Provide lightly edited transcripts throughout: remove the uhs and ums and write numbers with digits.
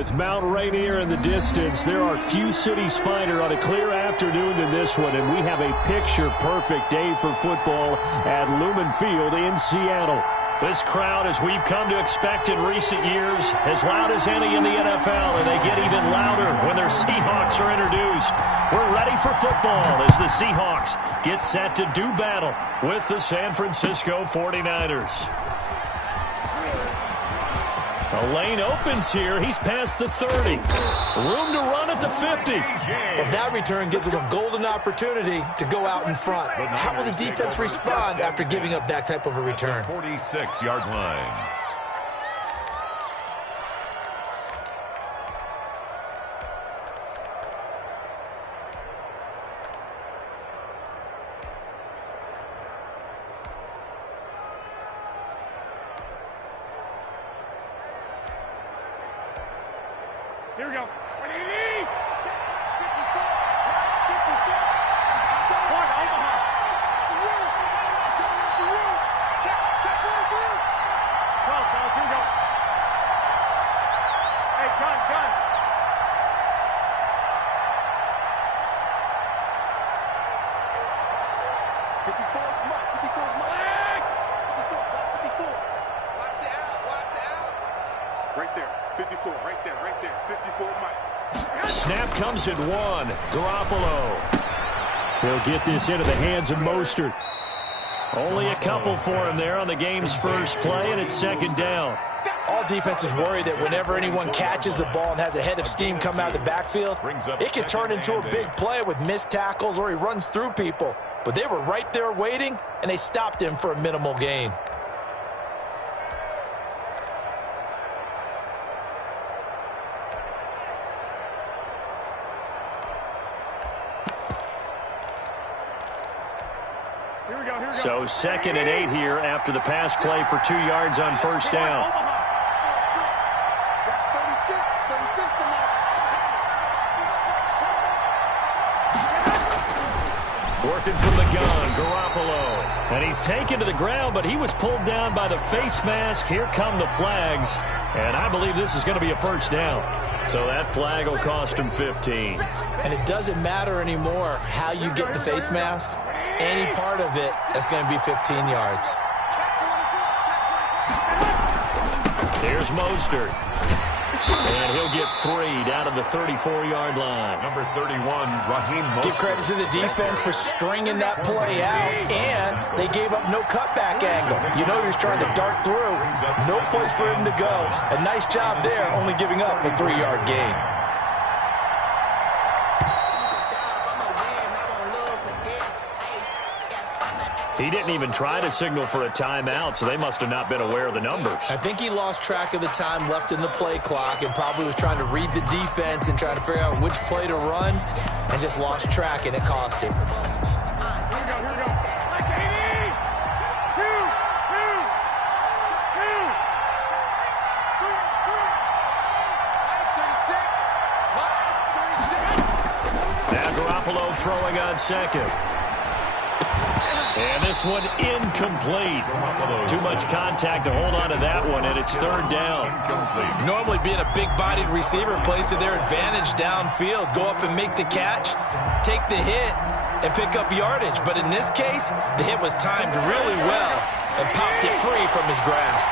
With Mount Rainier in the distance, there are few cities finer on a clear afternoon than this one, and we have a picture-perfect day for football at Lumen Field in Seattle. This crowd, as we've come to expect in recent years, as loud as any in the NFL, and they get even louder when their Seahawks are introduced. We're ready for football as the Seahawks get set to do battle with the San Francisco 49ers. A lane opens here. He's past the 30. Room to run at the 50. Well, that return gives them a golden opportunity to go out in front. How will the defense respond after giving up that type of a return? 46-yard line. Here we go. Right there, 54, right there, 54, Mike. Snap comes at one. Garoppolo. He'll get this into the hands of Mostert. Only a couple for him there on the game's first play, and it's second down. All defenses worry that whenever anyone catches the ball and has a head of steam come out of the backfield, it can turn into a big play with missed tackles or he runs through people. But they were right there waiting, and they stopped him for a minimal gain. So 2nd and 8 here after the pass play for 2 yards on first down. Working from the gun, Garoppolo. And he's taken to the ground, but he was pulled down by the face mask. Here come the flags. And I believe this is going to be a first down. So that flag will cost him 15. And it doesn't matter anymore how you get the face mask. Any part of it, that's going to be 15 yards. There's Mostert. And he'll get 3 down to the 34-yard line. Number 31, Raheem Mostert. Give credit to the defense for stringing that play out, and they gave up no cutback angle. You know he was trying to dart through. No place for him to go. A nice job there, only giving up a 3-yard gain. He didn't even try to signal for a timeout, so they must have not been aware of the numbers. I think he lost track of the time left in the play clock and probably was trying to read the defense and trying to figure out which play to run and just lost track, and it cost him. Here we go. Like 80! 2! Now Garoppolo throwing on second. And this one incomplete. Too much contact to hold on to that one, and it's third down. Normally being a big-bodied receiver plays to their advantage downfield. Go up and make the catch, take the hit, and pick up yardage. But in this case, the hit was timed really well and popped it free from his grasp.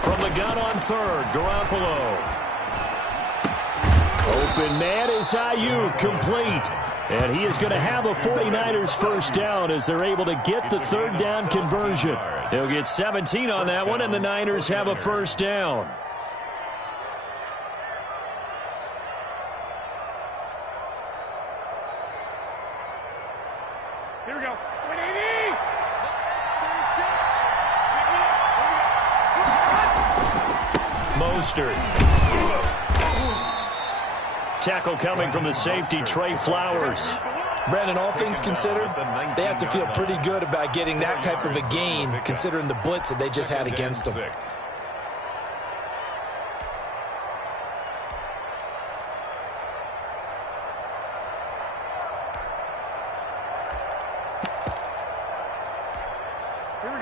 From the gun on third, Garoppolo. Open man is Ayuk, complete. And he is going to have a 49ers first down as they're able to get the third down conversion. He'll get 17 on that one, and the Niners have a first down. Here we go. 180! Mostert. Tackle coming from the safety, Trey Flowers. Brandon, all things considered, they have to feel pretty good about getting that type of a gain, considering the blitz that they just had against them.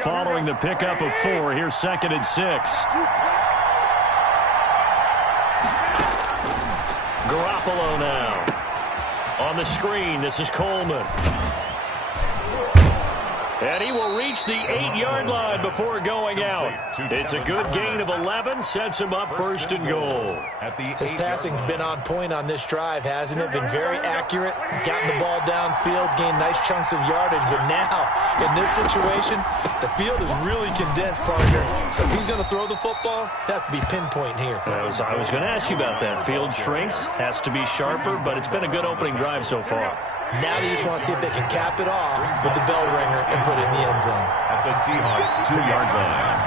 Following the pickup of 4, here's 2nd and 6. Garoppolo now. On the screen, this is Coleman. And he will reach the 8-yard line before going out. It's a good gain of 11, sets him up 1st and goal. His passing's been on point on this drive, hasn't it? Been very accurate, gotten the ball downfield, gained nice chunks of yardage. But now, in this situation, the field is really condensed, partner. So if he's going to throw the football, have to be pinpoint here. I was going to ask you about that. Field shrinks, has to be sharper, but it's been a good opening drive so far. Now they just want to see if they can cap it off with the bell ringer and put it in the end zone. At the Seahawks 2-yard line.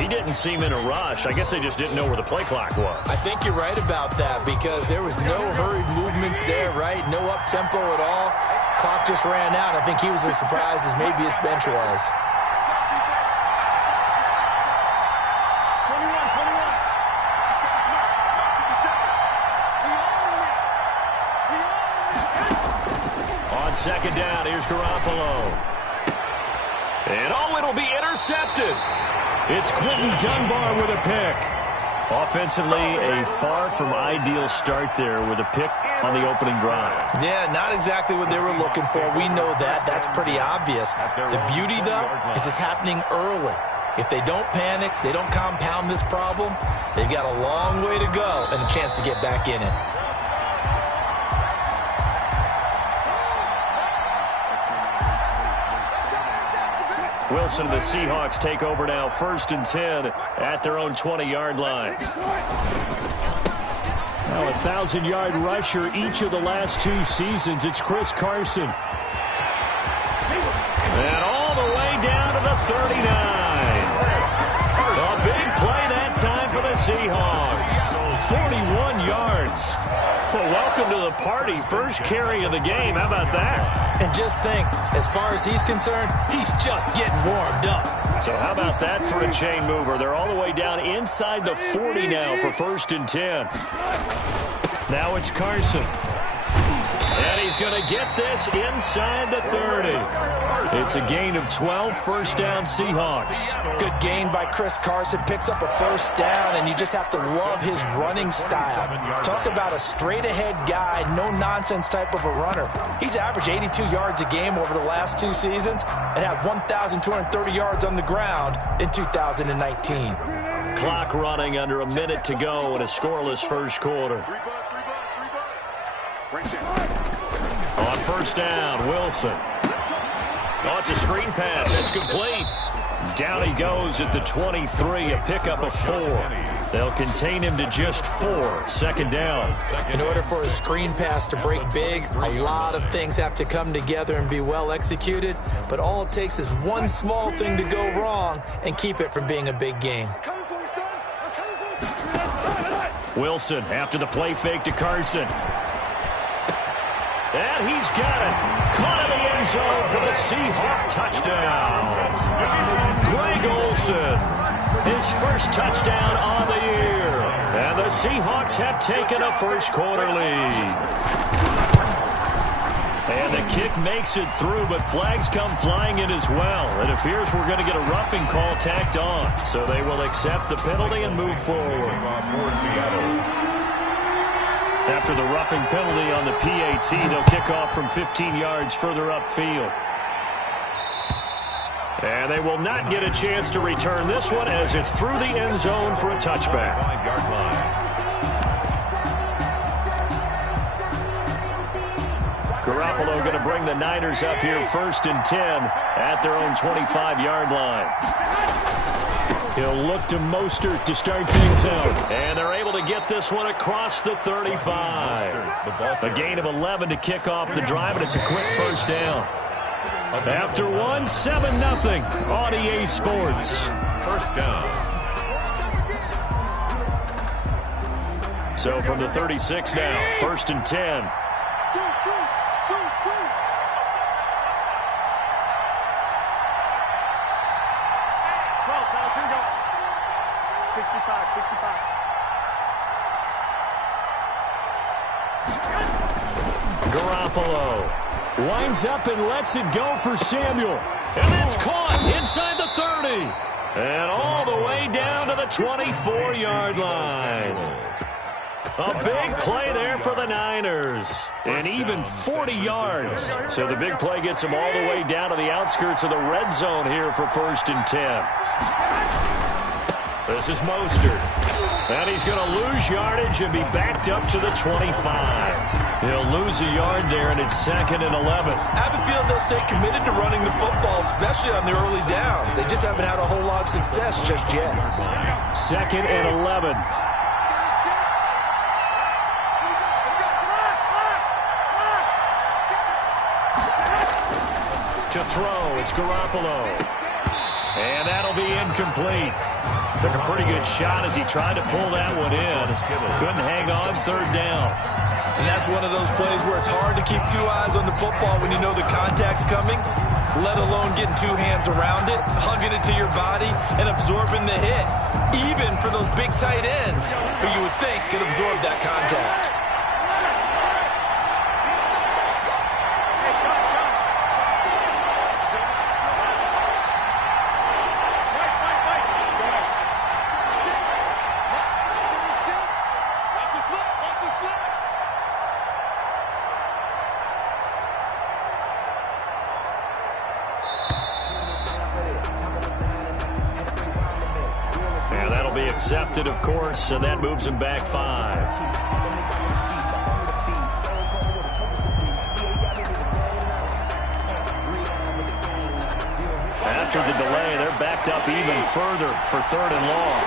He didn't seem in a rush. I guess they just didn't know where the play clock was. I think you're right about that because there was no hurried movements there, right? No up-tempo at all. Clock just ran out. I think he was as surprised as maybe his bench was. On 2nd down, here's Garoppolo. And it'll be intercepted. It's Quentin Dunbar with a pick. Offensively, a far from ideal start there with a pick on the opening drive. Yeah, not exactly what they were looking for. We know that. That's pretty obvious. The beauty, though, is it's happening early. If they don't panic, they don't compound this problem, they've got a long way to go and a chance to get back in it. Wilson and the Seahawks take over now, 1st and 10 at their own 20-yard line. Now a 1,000-yard rusher each of the last 2 seasons. It's Chris Carson. And all the way down to the 39. A big play that time for the Seahawks. 41 yards. Well, welcome to the party. First carry of the game. How about that? And just think, as far as he's concerned, he's just getting warmed up. So how about that for a chain mover? They're all the way down inside the 40 now for 1st and 10. Now it's Carson. And he's going to get this inside the 30. It's a gain of 12, 1st down Seahawks. Good gain by Chris Carson. Picks up a 1st down, and you just have to love his running style. Talk about a straight-ahead guy, no-nonsense type of a runner. He's averaged 82 yards a game over the last 2 seasons and had 1,230 yards on the ground in 2019. Clock running under a minute to go in a scoreless first quarter. On 1st down, Wilson. Oh, it's a screen pass. It's complete. Down he goes at the 23, a pickup of 4. They'll contain him to just 4. 2nd down. In order for a screen pass to break big, a lot of things have to come together and be well executed, but all it takes is one small thing to go wrong and keep it from being a big game. Wilson after the play fake to Carson. And he's got it. Caught in the end zone for the Seahawk touchdown. Greg Olsen, his first touchdown on the year. And the Seahawks have taken a first quarter lead. And the kick makes it through, but flags come flying in as well. It appears we're going to get a roughing call tacked on. So they will accept the penalty and move forward. After the roughing penalty on the PAT, they'll kick off from 15 yards further upfield. And they will not get a chance to return this one as it's through the end zone for a touchback. 5-yard line. Garoppolo going to bring the Niners up here 1st and 10 at their own 25-yard line. He'll look to Mostert to start things out. And they're able to get this one across the 35. A gain of 11 to kick off the drive, and it's a quick 1st down. After one, 7-0 on EA Sports. 1st down. So from the 36 now, 1st and 10. Garoppolo winds up and lets it go for Samuel. And it's caught inside the 30. And all the way down to the 24-yard line. A big play there for the Niners. And even 40 yards. So the big play gets them all the way down to the outskirts of the red zone here for 1st and 10. This is Mostert. And he's going to lose yardage and be backed up to the 25. He'll lose a yard there, and it's 2nd and 11. I have a feeling they'll stay committed to running the football, especially on the early downs. They just haven't had a whole lot of success just yet. 2nd and 11. To throw, it's Garoppolo. And that'll be incomplete. Took a pretty good shot as he tried to pull that one in. Couldn't hang on 3rd down. And that's one of those plays where it's hard to keep 2 eyes on the football when you know the contact's coming, let alone getting 2 hands around it, hugging it to your body, and absorbing the hit, even for those big tight ends who you would think could absorb that contact. Accepted, of course, and that moves him back 5. After the delay, they're backed up even further for 3rd and long.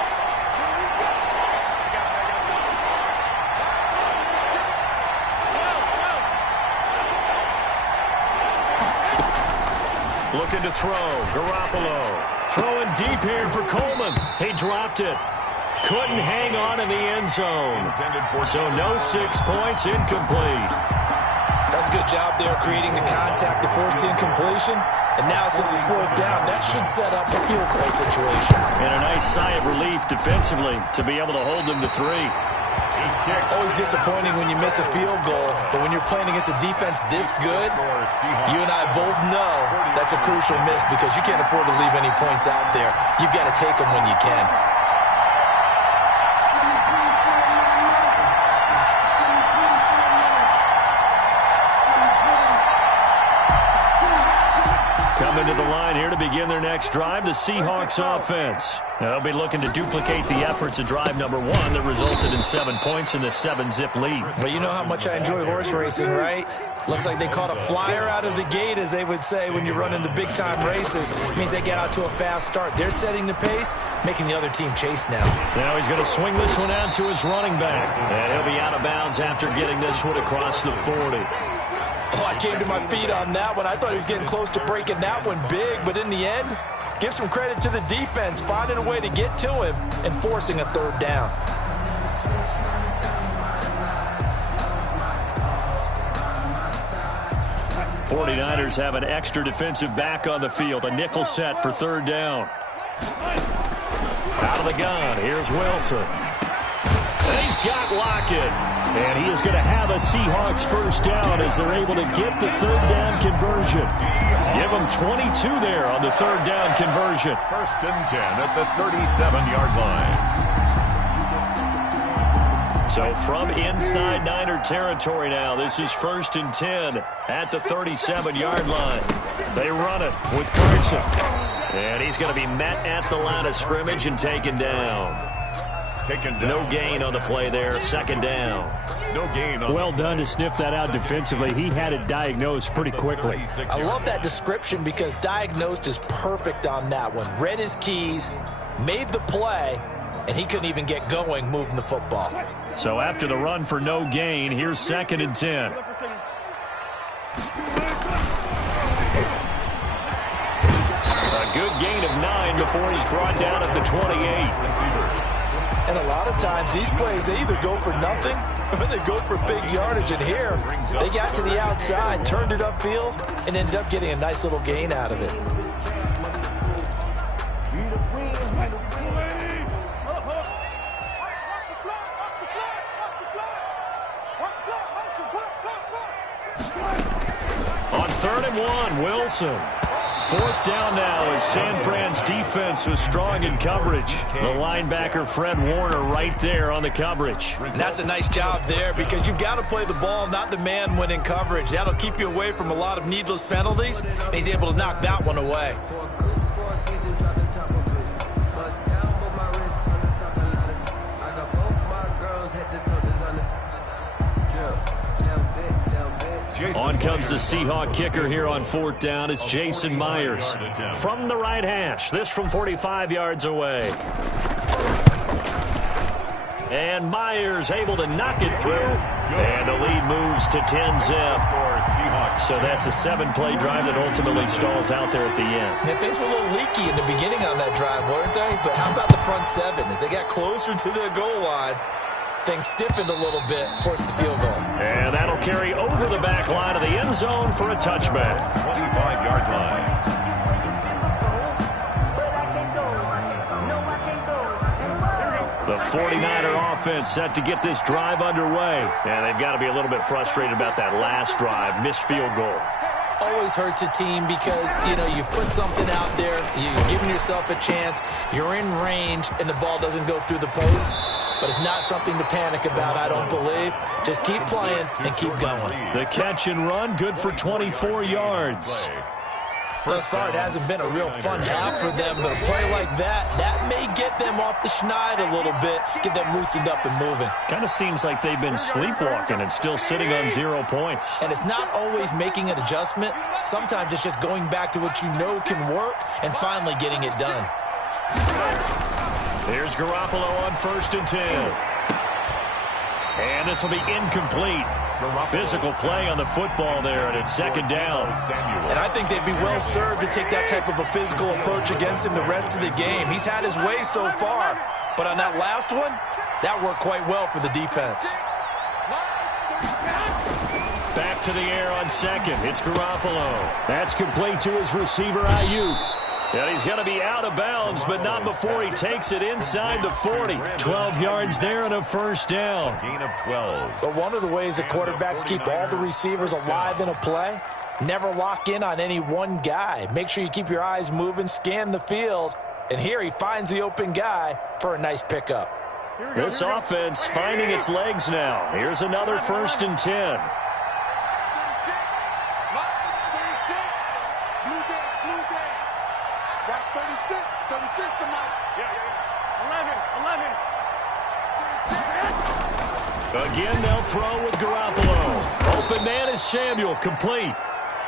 Looking to throw, Garoppolo. Throwing deep here for Coleman. He dropped it. Couldn't hang on in the end zone. So no 6 points, incomplete. That's a good job there creating the contact to force the incompletion. And now since it's 4th down, that should set up a field goal situation. And a nice sigh of relief defensively to be able to hold them to 3. Always disappointing when you miss a field goal, but when you're playing against a defense this good, you and I both know that's a crucial miss because you can't afford to leave any points out there. You've got to take them when you can. Coming to the line here to begin their next drive, the Seahawks offense. They'll be looking to duplicate the efforts of drive number 1 that resulted in 7 points in the 7-zip lead. Well, you know how much I enjoy horse racing, right? Looks like they caught a flyer out of the gate, as they would say when you're running the big-time races. It means they get out to a fast start. They're setting the pace, making the other team chase now. Now he's going to swing this one out to his running back. And he'll be out of bounds after getting this one across the 40. Oh, I came to my feet on that one. I thought he was getting close to breaking that one big, but in the end, give some credit to the defense, finding a way to get to him and forcing a 3rd down. '49ers have an extra defensive back on the field, a nickel set for 3rd down. Out of the gun, here's Wilson. And he's got Lockett. And he is going to have a Seahawks 1st down as they're able to get the 3rd down conversion. Give them 22 there on the 3rd down conversion. 1st and 10 at the 37-yard line. So from inside Niner territory now, this is 1st and 10 at the 37-yard line. They run it with Carson. And he's going to be met at the line of scrimmage and taken down. No gain on the play there. 2nd down. No gain on. Well done to sniff that out defensively. He had it diagnosed pretty quickly. I love that description because diagnosed is perfect on that one. Read his keys, made the play, and he couldn't even get going moving the football. So after the run for no gain, here's 2nd and 10. A good gain of 9 before he's brought down at the 28. And And a lot of times these plays, they either go for nothing or they go for big yardage. And here, they got to the outside, turned it upfield, and ended up getting a nice little gain out of it. On 3rd and 1, Wilson. 4th down now as San Fran's defense was strong in coverage. The linebacker Fred Warner right there on the coverage. And that's a nice job there because you've got to play the ball, not the man when in coverage. That'll keep you away from a lot of needless penalties, and he's able to knock that one away. On comes the Seahawk kicker here on 4th down. It's Jason Myers from the right hash. This from 45 yards away. And Myers able to knock it through. And the lead moves to 10-zip. So that's a 7-play drive that ultimately stalls out there at the end. Yeah, things were a little leaky in the beginning on that drive, weren't they? But how about the front 7? As they got closer to the goal line, things stiffened a little bit, forced the field goal. And that'll carry over the back line of the end zone for a touchback. 25-yard line. The 49er offense set to get this drive underway. And they've got to be a little bit frustrated about that last drive, missed field goal. Always hurts a team because, you know, you've put something out there, you've given yourself a chance, you're in range, and the ball doesn't go through the post. But it's not something to panic about, I don't believe. Just keep playing and keep going. The catch and run, good for 24 yards. Thus far, it hasn't been a real fun half for them, but a play like that may get them off the schneid a little bit, get them loosened up and moving. Kind of seems like they've been sleepwalking and still sitting on 0 points. And it's not always making an adjustment. Sometimes it's just going back to what you know can work and finally getting it done. Here's Garoppolo on 1st and 10. And this will be incomplete. Physical play on the football there, and it's 2nd down. And I think they'd be well served to take that type of a physical approach against him the rest of the game. He's had his way so far, but on that last one, that worked quite well for the defense. Back to the air on 2nd. It's Garoppolo. That's complete to his receiver, Ayuk. And he's going to be out of bounds, but not before he takes it inside the 40. 12 yards there and a 1st down. Gain of 12. But one of the ways the quarterbacks keep all the receivers alive in a play, never lock in on any one guy. Make sure you keep your eyes moving, scan the field. And here he finds the open guy for a nice pickup. This offense finding its legs now. Here's another 1st and 10. Again, they'll throw with Garoppolo. Open man is Samuel, complete.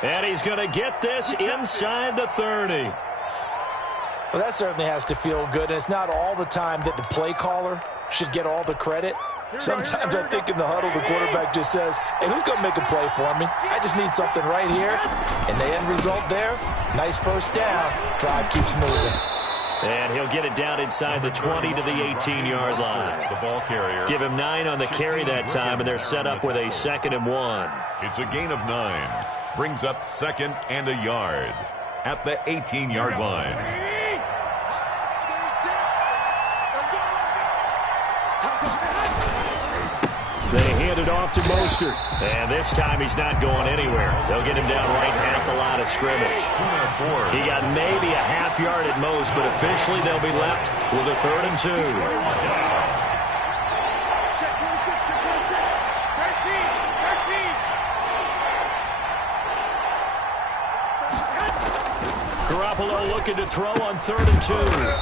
And he's going to get this inside the 30. Well, that certainly has to feel good, and it's not all the time that the play caller should get all the credit. Sometimes I think in the huddle, the quarterback just says, hey, who's going to make a play for me? I just need something right here. And the end result there, nice 1st down. Drive keeps moving. And he'll get it down inside the 20 to the 18-yard line. The ball carrier. Give him 9 on the carry that time, and they're set up with a 2nd and 1. It's a gain of 9. Brings up 2nd and a yard at the 18-yard line. They hand it off to Mostert. And this time he's not going anywhere. They'll get him down right at the line of scrimmage. He got maybe a half yard at most, but officially they'll be left with a 3rd and 2. Garoppolo looking to throw on 3rd and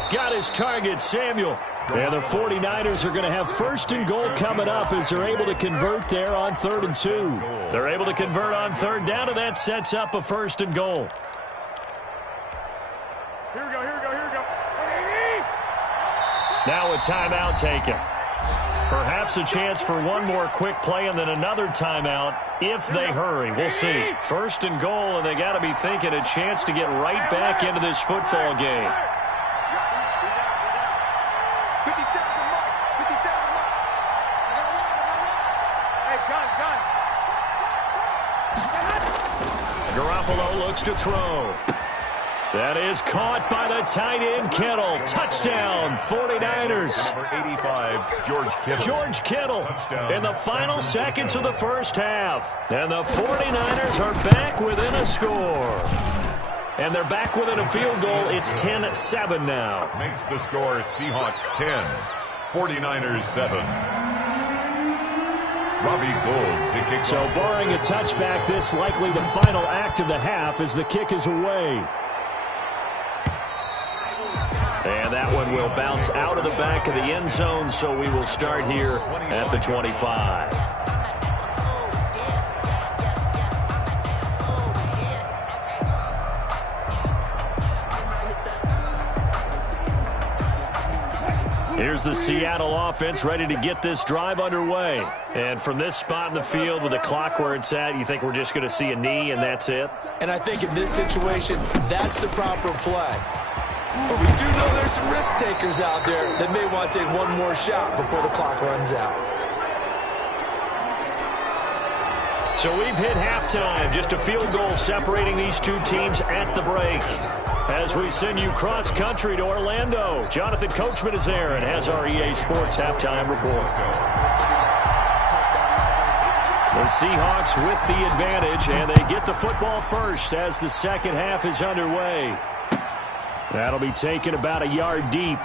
2. Got his target, Samuel. And the 49ers are going to have 1st and goal coming up as they're able to convert there on 3rd and 2. They're able to convert on 3rd down, and that sets up a 1st and goal. Here we go, here we go, here we go. Now a timeout taken. Perhaps a chance for one more quick play and then another timeout if they hurry. We'll see. 1st and goal, and they got to be thinking a chance to get right back into this football game. 57 to Mike. looks to throw. That is caught by the tight end, Kittle. Touchdown, 49ers. Number 85, George Kittle. George Kittle Touchdown. in the final seconds of the first half. And the 49ers are back within a score. And they're back within a field goal. It's 10-7 now. Makes the score Seahawks 10, 49ers 7. Robbie Gould to kick So off. barring a touchback, this likely the final act of the half as the kick is away. And that one will bounce out of the back of the end zone, so we will start here at the 25. Here's the Seattle offense ready to get this drive underway. And from this spot in the field with the clock where it's at, you think we're just going to see a knee and that's it? And I think in this situation, that's the proper play. But we do know there's some risk takers out there that may want to take one more shot before the clock runs out. So we've hit halftime. Just a field goal separating these two teams at the break. As we send you cross-country to Orlando, Jonathan Coachman is there and has our EA Sports halftime report. The Seahawks with the advantage, and they get the football first as the second half is underway. That'll be taken about a yard deep.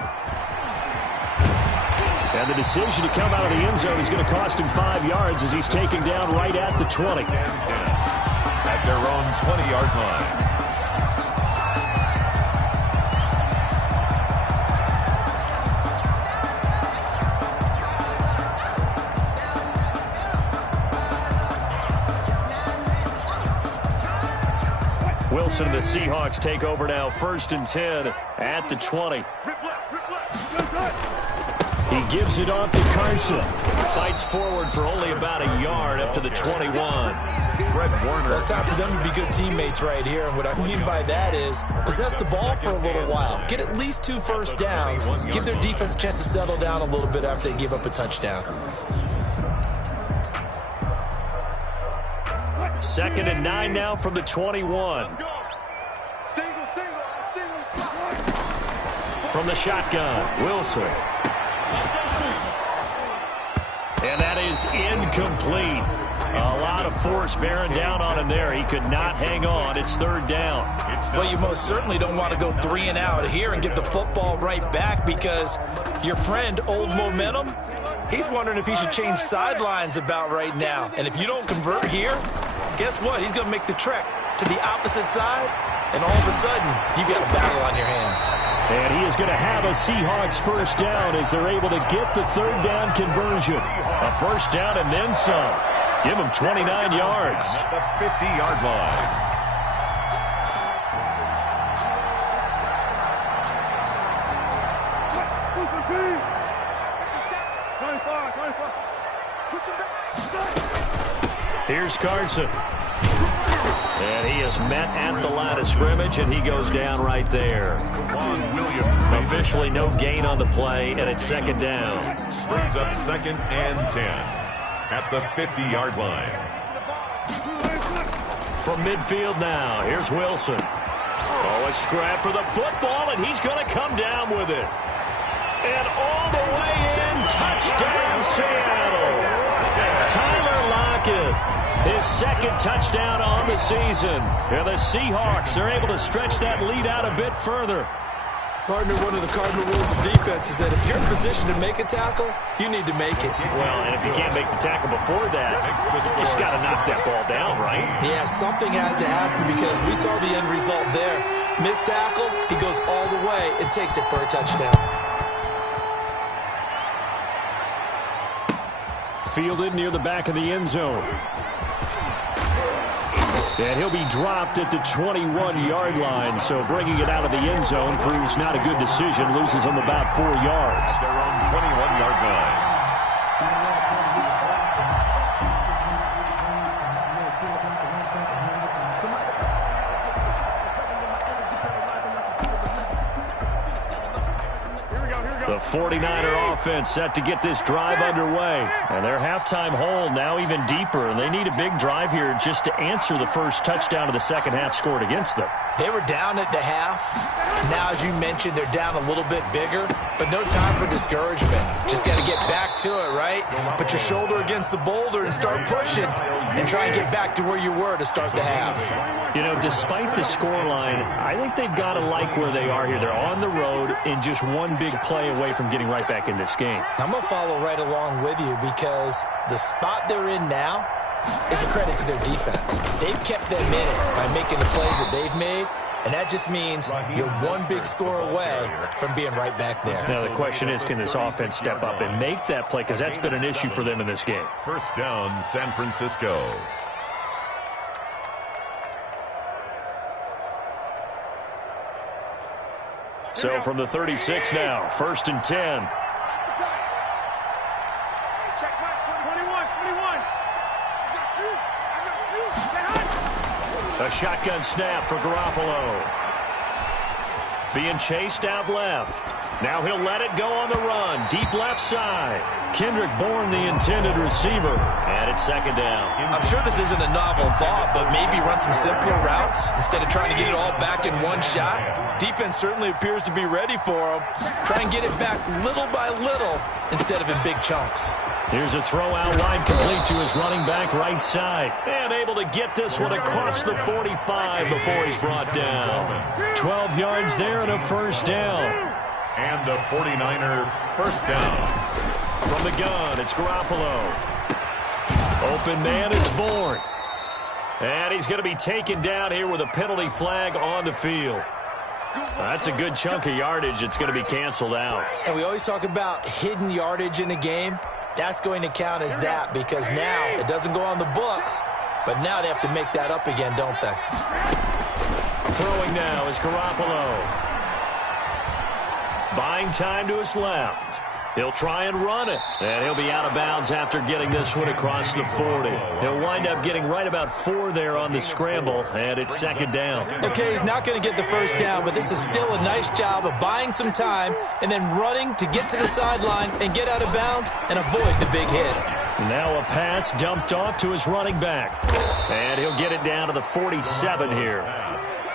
And the decision to come out of the end zone is going to cost him 5 yards as he's taken down right at the 20. At their own 20-yard line. Wilson and the Seahawks take over now, 1st and 10 at the 20. He gives it off to Carson. Fights forward for only about a yard up to the 21. Fred Warner. Well, it's time for them to be good teammates right here. And what I mean by that is possess the ball for a little while. Get at least 2 first downs. Give their defense a chance to settle down a little bit after they give up a touchdown. 2nd and 9 now from the 21. From the shotgun, Wilson. And that is incomplete. A lot of force bearing down on him there. He could not hang on. It's 3rd down. Well, you most certainly don't want to go 3 and out here and get the football right back because your friend, Old Momentum, he's wondering if he should change sidelines about right now. And if you don't convert here, guess what? He's going to make the trek to the opposite side, and all of a sudden, you've got a battle on your hands. And he is going to have a Seahawks first down as they're able to get the 3rd down conversion. A first down and then some. Give him 29 yards. At the 50-yard line. Here's Carson. And he is met at the line of scrimmage, and he goes down right there. Williams Officially no gain on the play, and it's 2nd down. brings up 2nd and 10 at the 50-yard line. From midfield now, here's Wilson. Oh, a scrap for the football, and he's going to come down with it. And all the way in, touchdown Seattle. Tyler Lockett, his 2nd touchdown on the season. And the Seahawks are able to stretch that lead out a bit further. Partner, one of the cardinal rules of defense is that if you're in position to make a tackle, you need to make it. Well, and if you can't make the tackle before that, you just got to knock that ball down, right? Yeah, something has to happen because we saw the end result there. Missed tackle, he goes all the way and takes it for a touchdown. Fielded near the back of the end zone. And he'll be dropped at the 21-yard line, so bringing it out of the end zone proves not a good decision. Loses him about 4 yards. Their own 21-yard line. The 49er offense set to get this drive underway. And their halftime hole now even deeper. And they need a big drive here just to answer the first touchdown of the second half scored against them. They were down at the half. Now, as you mentioned, they're down a little bit bigger, but no time for discouragement. Just got to get back to it, right? Put your shoulder against the boulder and start pushing and try and get back to where you were to start the half. You know, despite the scoreline, I think they've got to like where they are here. They're on the road and just one big play away from getting right back in this game. I'm going to follow right along with you because the spot they're in now is a credit to their defense. They've kept them in it by making the plays that they've made, and that just means you're one big score away from being right back there. Now, the question is, can this offense step up and make that play? Because that's been an issue for them in this game. First down, San Francisco. So from the 36 now, 1st and 10. Check back, 21. A shotgun snap for Garoppolo. Being chased out left. Now he'll let it go on the run. Deep left side. Kendrick Bourne, the intended receiver. And it's second down. I'm sure this isn't a novel thought, but maybe run some simpler routes instead of trying to get it all back in one shot. Defense certainly appears to be ready for him. Try and get it back little by little instead of in big chunks. Here's a throw out wide, complete to his running back right side. And able to get this one across the 45 before he's brought down. 12 yards there and a first down. And a 49er first down. From the gun, it's Garoppolo. Open man is Bourne. And he's going to be taken down here with a penalty flag on the field. That's a good chunk of yardage. It's going to be canceled out. And we always talk about hidden yardage in a game. That's going to count as that because now it doesn't go on the books, but now they have to make that up again, don't they? Throwing now is Garoppolo. Buying time to his left. He'll try and run it. And he'll be out of bounds after getting this one across the 40. He'll wind up getting right about 4 there on the scramble, and it's second down. Okay, he's not going to get the first down, but this is still a nice job of buying some time and then running to get to the sideline and get out of bounds and avoid the big hit. Now a pass dumped off to his running back. And he'll get it down to the 47 here.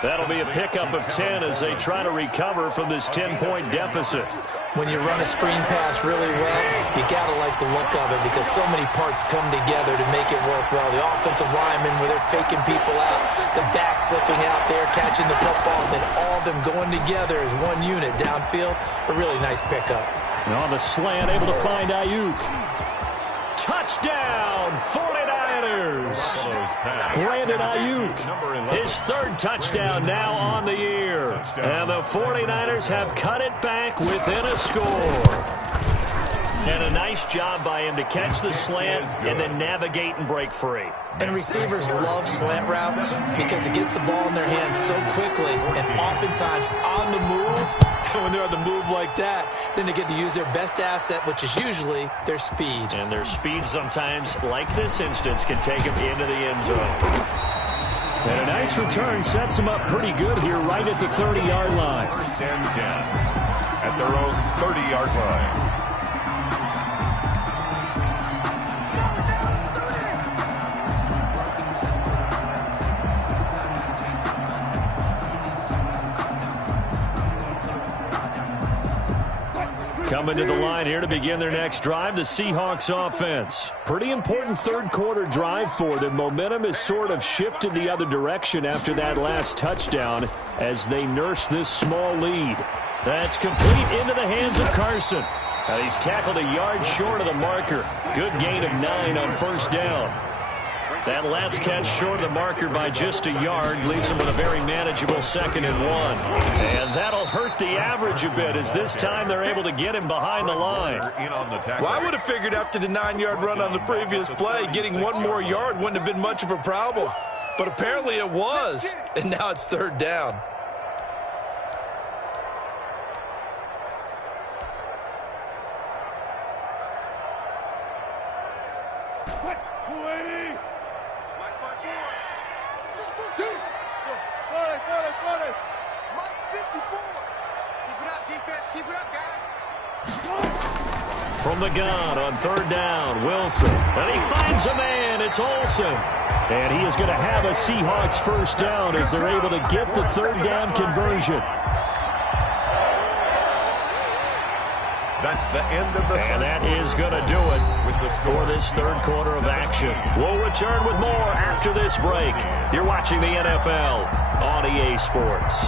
That'll be a pickup of 10 as they try to recover from this 10-point deficit. When you run a screen pass really well, you got to like the look of it because so many parts come together to make it work well. The offensive linemen where they're faking people out, the back slipping out there, catching the football, and then all of them going together as one unit downfield. A really nice pickup. And on the slant, able to find Ayuk. Touchdown, 49ers. Brandon Ayuk, his 3rd touchdown now on the year. And the 49ers have cut it back within a score. And a nice job by him to catch the slant and then navigate and break free. And receivers love slant routes because it gets the ball in their hands so quickly and oftentimes on the move. When they're on the move like that, then they get to use their best asset, which is usually their speed. And their speed sometimes, like this instance, can take them into the end zone. And a nice return sets them up pretty good here right at the 30-yard line. First and 10 at their own 30-yard line. Coming to the line here to begin their next drive, the Seahawks offense. Pretty important third-quarter drive for them. Momentum has sort of shifted the other direction after that last touchdown as they nurse this small lead. That's complete into the hands of Carson. Now he's tackled a yard short of the marker. Good gain of 9 on first down. That last catch short of the marker by just a yard leaves him with a very manageable 2nd and 1. And that'll hurt the average a bit as this time they're able to get him behind the line. Well, I would have figured after the 9-yard run on the previous play, getting 1 more yard wouldn't have been much of a problem. But apparently it was, and now it's 3rd down. From the gun on third down, Wilson. And he finds a man. It's Olsen. And he is going to have a Seahawks first down as they're able to get the third down conversion. That's the end of the And that is going to do it for this third quarter of action. We'll return with more after this break. You're watching the NFL on EA Sports.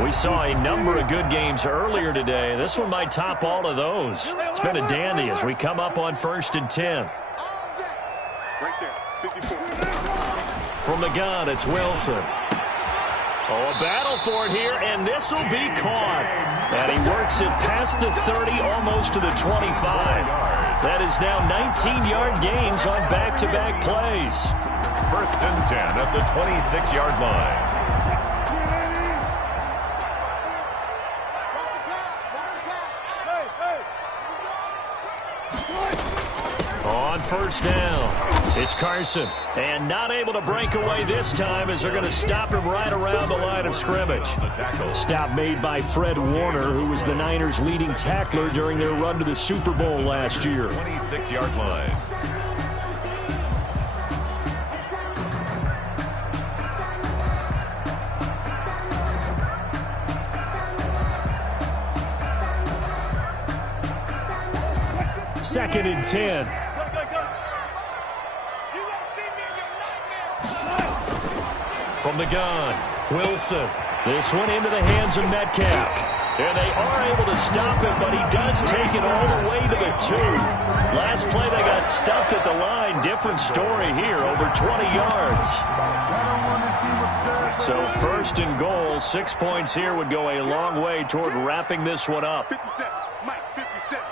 We saw a number of good games earlier today. This one might top all of those. It's been a dandy as we come up on 1st and 10. Right there, 54. From the gun, it's Wilson. Oh, a battle for it here, and this will be caught. And he works it past the 30, almost to the 25. That is now 19-yard gains on back-to-back plays. 1st and 10 at the 26-yard line. On first down, it's Carson. And not able to break away this time as they're going to stop him right around the line of scrimmage. Stop made by Fred Warner, who was the Niners' leading tackler during their run to the Super Bowl last year. 26-yard line. Second and 10. From the gun, Wilson. This one into the hands of Metcalf. And they are able to stop him, but he does take it all the way to the 2. Last play, they got stuffed at the line. Different story here, over 20 yards. So 1st and goal, 6 points here would go a long way toward wrapping this one up. 57, Mike, 57.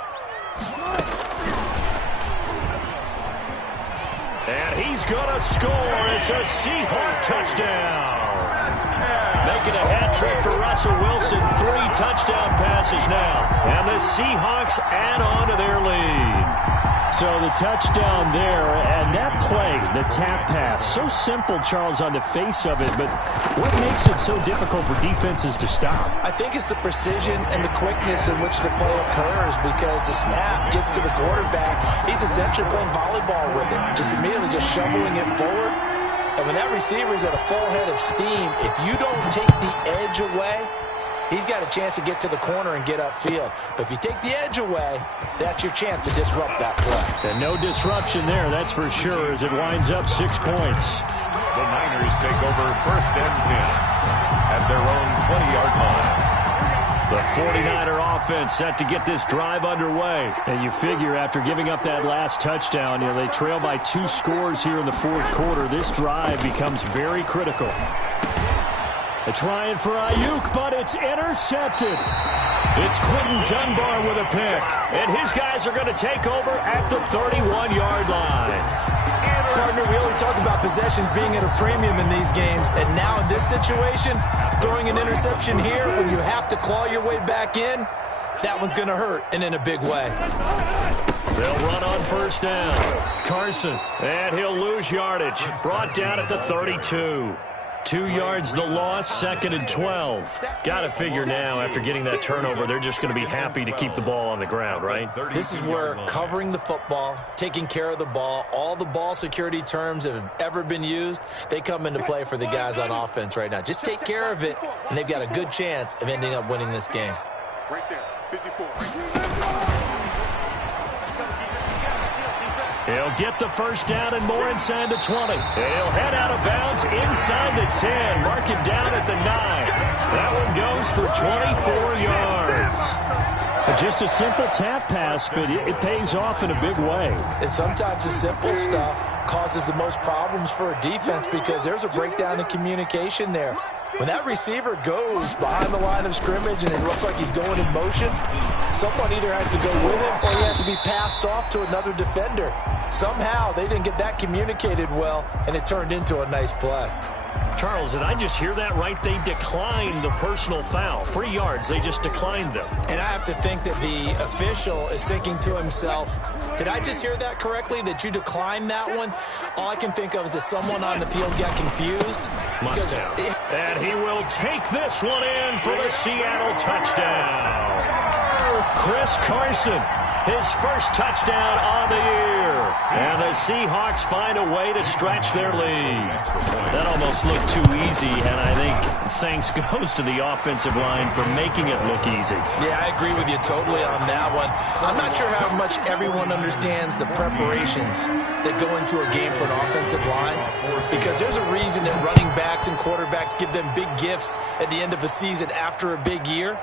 And he's going to score. It's a Seahawk touchdown. Making a hat trick for Russell Wilson. 3 touchdown passes now. And the Seahawks add on to their lead. So the touchdown there, and that play, the tap pass, so simple, Charles, on the face of it, but what makes it so difficult for defenses to stop? I think it's the precision and the quickness in which the play occurs, because the snap gets to the quarterback. He's essentially playing volleyball with it, just immediately just shoveling it forward. And when that receiver is at a full head of steam, if you don't take the edge away, he's got a chance to get to the corner and get upfield. But if you take the edge away, that's your chance to disrupt that play. And no disruption there, that's for sure, as it winds up 6 points. The Niners take over 1st and 10 at their own 20-yard line. The 49er offense set to get this drive underway. And you figure after giving up that last touchdown, they trail by 2 scores here in the 4th quarter. This drive becomes very critical. A trying for Ayuk, but it's intercepted. It's Quentin Dunbar with a pick. And his guys are going to take over at the 31-yard line. Partner, we always talk about possessions being at a premium in these games, and now in this situation, throwing an interception here when you have to claw your way back in, that one's going to hurt, and in a big way. They'll run on first down. Carson, and he'll lose yardage. Brought down at the 32. 2 yards the loss, 2nd and 12. Got to figure now, after getting that turnover, they're just going to be happy to keep the ball on the ground, right? This is where covering the football, taking care of the ball, all the ball security terms that have ever been used, they come into play for the guys on offense right now. Just take care of it, and they've got a good chance of ending up winning this game. Right there, 54. He'll get the first down and more inside the 20. And he'll head out of bounds inside the 10. Mark it down at the 9. That one goes for 24 yards. Just a simple tap pass, but it pays off in a big way. And sometimes the simple stuff causes the most problems for a defense because there's a breakdown in communication there. When that receiver goes behind the line of scrimmage and it looks like he's going in motion, someone either has to go with him or he has to be passed off to another defender. Somehow they didn't get that communicated well, and it turned into a nice play. Charles, did I just hear that right? They declined the personal foul. 3 yards, they just declined them. And I have to think that the official is thinking to himself, did I just hear that correctly, that you declined that one? All I can think of is that someone on the field got confused. Must have. And he will take this one in for the Seattle touchdown. receiver, Chris Carson. His first touchdown on the year. And the Seahawks find a way to stretch their lead. That almost looked too easy, and I think thanks goes to the offensive line for making it look easy. Yeah, I agree with you totally on that one. I'm not sure how much everyone understands the preparations that go into a game for an offensive line, because there's a reason that running backs and quarterbacks give them big gifts at the end of a season after a big year.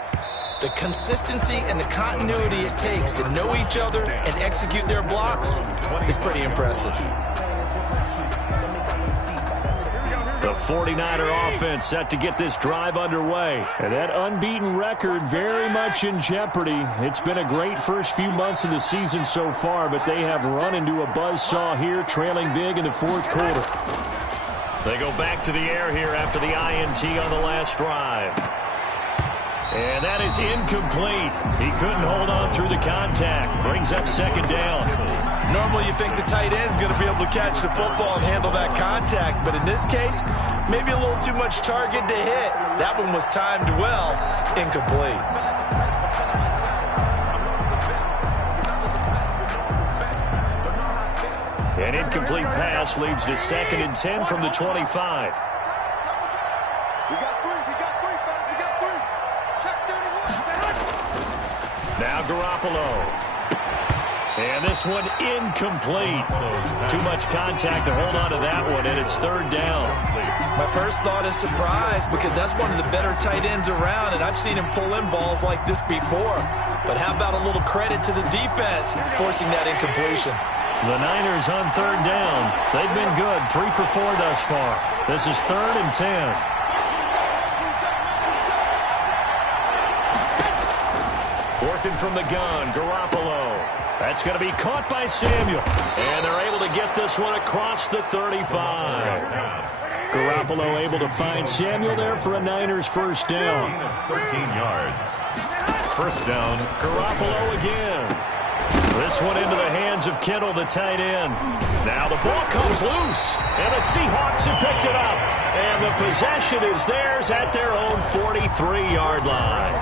The consistency and the continuity it takes to know each other and execute their blocks is pretty impressive. The 49er offense set to get this drive underway. And that unbeaten record very much in jeopardy. It's been a great first few months of the season so far, but they have run into a buzzsaw here, trailing big in the fourth quarter. They go back to the air here after the INT on the last drive. And that is incomplete. He couldn't hold on through the contact. Brings up second down. Normally you think the tight end's going to be able to catch the football and handle that contact, but in this case, maybe a little too much target to hit. That one was timed well, incomplete. An incomplete pass leads to 2nd and 10 from the 25. Now Garoppolo. And this one incomplete. Too much contact to hold on to that one, and it's 3rd down. My first thought is surprise, because that's one of the better tight ends around, and I've seen him pull in balls like this before. But how about a little credit to the defense forcing that incompletion? The Niners on 3rd down. They've been good, 3 for 4 thus far. This is 3rd and 10. Working from the gun, Garoppolo. That's going to be caught by Samuel. And they're able to get this one across the 35. Garoppolo able to find Samuel there for a Niners first down. 13 yards. First down. Garoppolo again. This one into the hands of Kittle, the tight end. Now the ball comes loose, and the Seahawks have picked it up. And the possession is theirs at their own 43-yard line.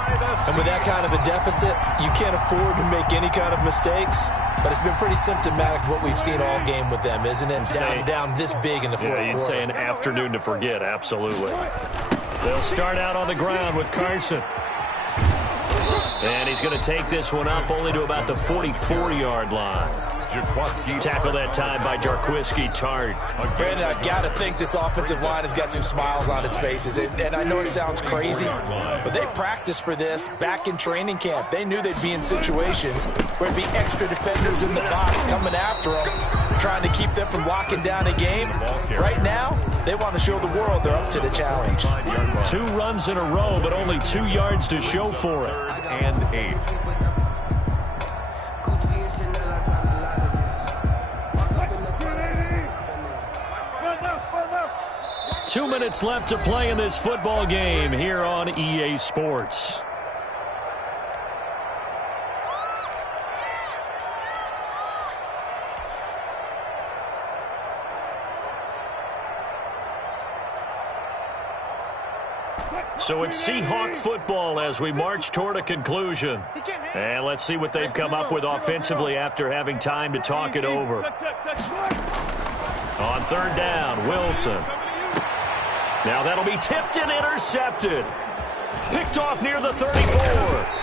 And with that kind of a deficit, you can't afford to make any kind of mistakes. But it's been pretty symptomatic of what we've seen all game with them, isn't it? Down this big in the fourth quarter. You'd say an afternoon to forget, absolutely. They'll start out on the ground with Carson. And he's going to take this one up only to about the 44-yard line. Tackle that time by Jarquiski Tart. Brandon, I've got to think this offensive line has got some smiles on its faces. And I know it sounds crazy, but they practiced for this back in training camp. They knew they'd be in situations where there'd be extra defenders in the box coming after them, trying to keep them from locking down a game. Right now, they want to show the world they're up to the challenge. 2 runs in a row, but only 2 yards to show for it. 3rd and 8. 2 minutes left to play in this football game here on EA Sports. So it's Seahawk football as we march toward a conclusion. And let's see what they've come up with offensively after having time to talk it over. On 3rd down, Wilson. Now that'll be tipped and intercepted. Picked off near the 34.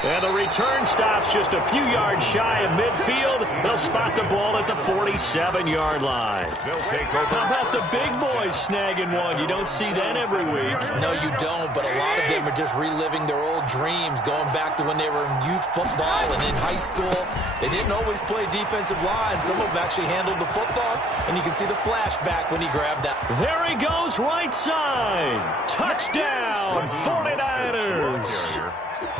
And the return stops just a few yards shy of midfield. They'll spot the ball at the 47-yard line. How about the big boys snagging one? You don't see that every week. No, you don't, but a lot of them are just reliving their old dreams, going back to when they were in youth football and in high school. They didn't always play defensive line. Some of them actually handled the football, and you can see the flashback when he grabbed that. There he goes, right side. Touchdown, 49ers.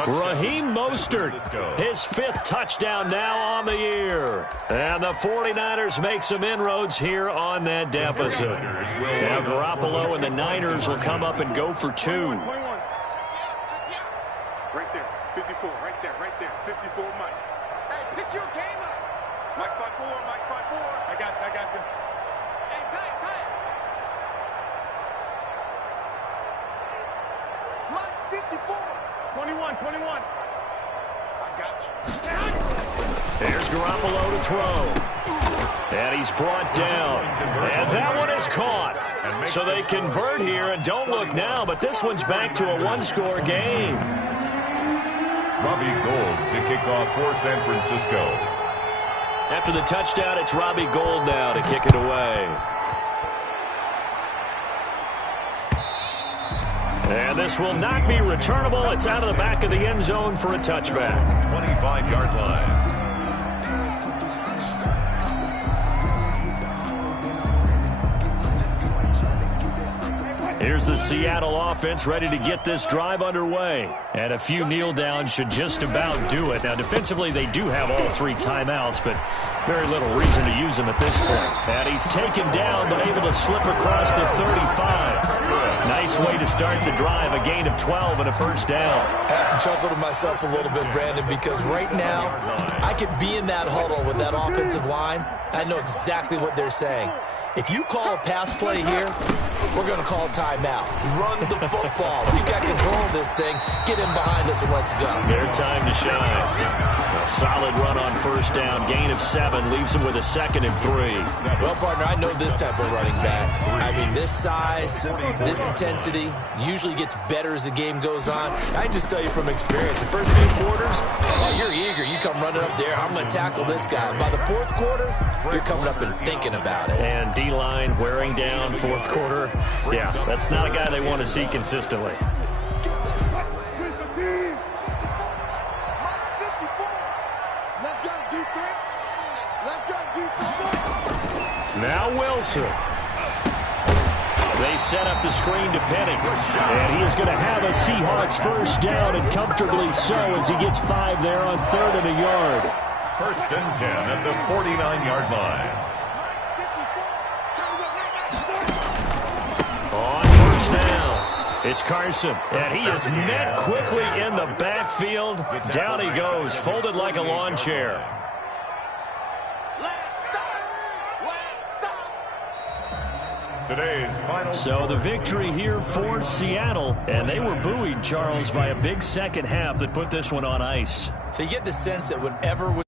Raheem Mostert, his 5th touchdown now on the year. And the 49ers make some inroads here on that deficit. Now Garoppolo and the Niners will come up and go for 2. Right there, 54, right there, 54, Mike. Hey, pick your game up. Mike 5-4, Mike 5-4. I got you. Hey, tight. Mike's 54. 21. I Here's Garoppolo to throw. And he's brought down. And that one is caught. So they convert here and don't look now, but this one's back to a one-score game. Robbie Gould to kick off for San Francisco. After the touchdown, it's Robbie Gould now to kick it away. And this will not be returnable. It's out of the back of the end zone for a touchback. 25-yard line. Here's the Seattle offense ready to get this drive underway. And a few kneel downs should just about do it. Now, defensively, they do have all three timeouts, but very little reason to use them at this point. And he's taken down, but able to slip across the 35. Nice way to start the drive, a gain of 12 and a first down. I have to chuckle to myself a little bit, Brandon, because right now, I could be in that huddle with that offensive line. I know exactly what they're saying. If you call a pass play here, we're going to call a timeout. Run the football. You got control of this thing. Get in behind us and let's go. Their time to shine. A solid run on first down. Gain of 7 leaves them with a 2nd and 3. Well, partner, I know this type of running back. I mean, this size, this intensity usually gets better as the game goes on. I just tell you from experience, the first few quarters, oh, you're eager. You come running up there. I'm going to tackle this guy. By the 4th quarter, you're coming up and thinking about it. And D-line wearing down 4th quarter. Yeah, that's not a guy they want to see consistently. Now Wilson. They set up the screen to Penny. And he is going to have a Seahawks first down, and comfortably so as he gets 5 there on 3rd and a yard. 1st and 10 at the 49-yard line. On first down, it's Carson, and he is met quickly in the backfield. Down he goes, folded like a lawn chair. Today's final. So the victory here for Seattle, and they were buoyed, Charles, by a big second half that put this one on ice. So you get the sense that whatever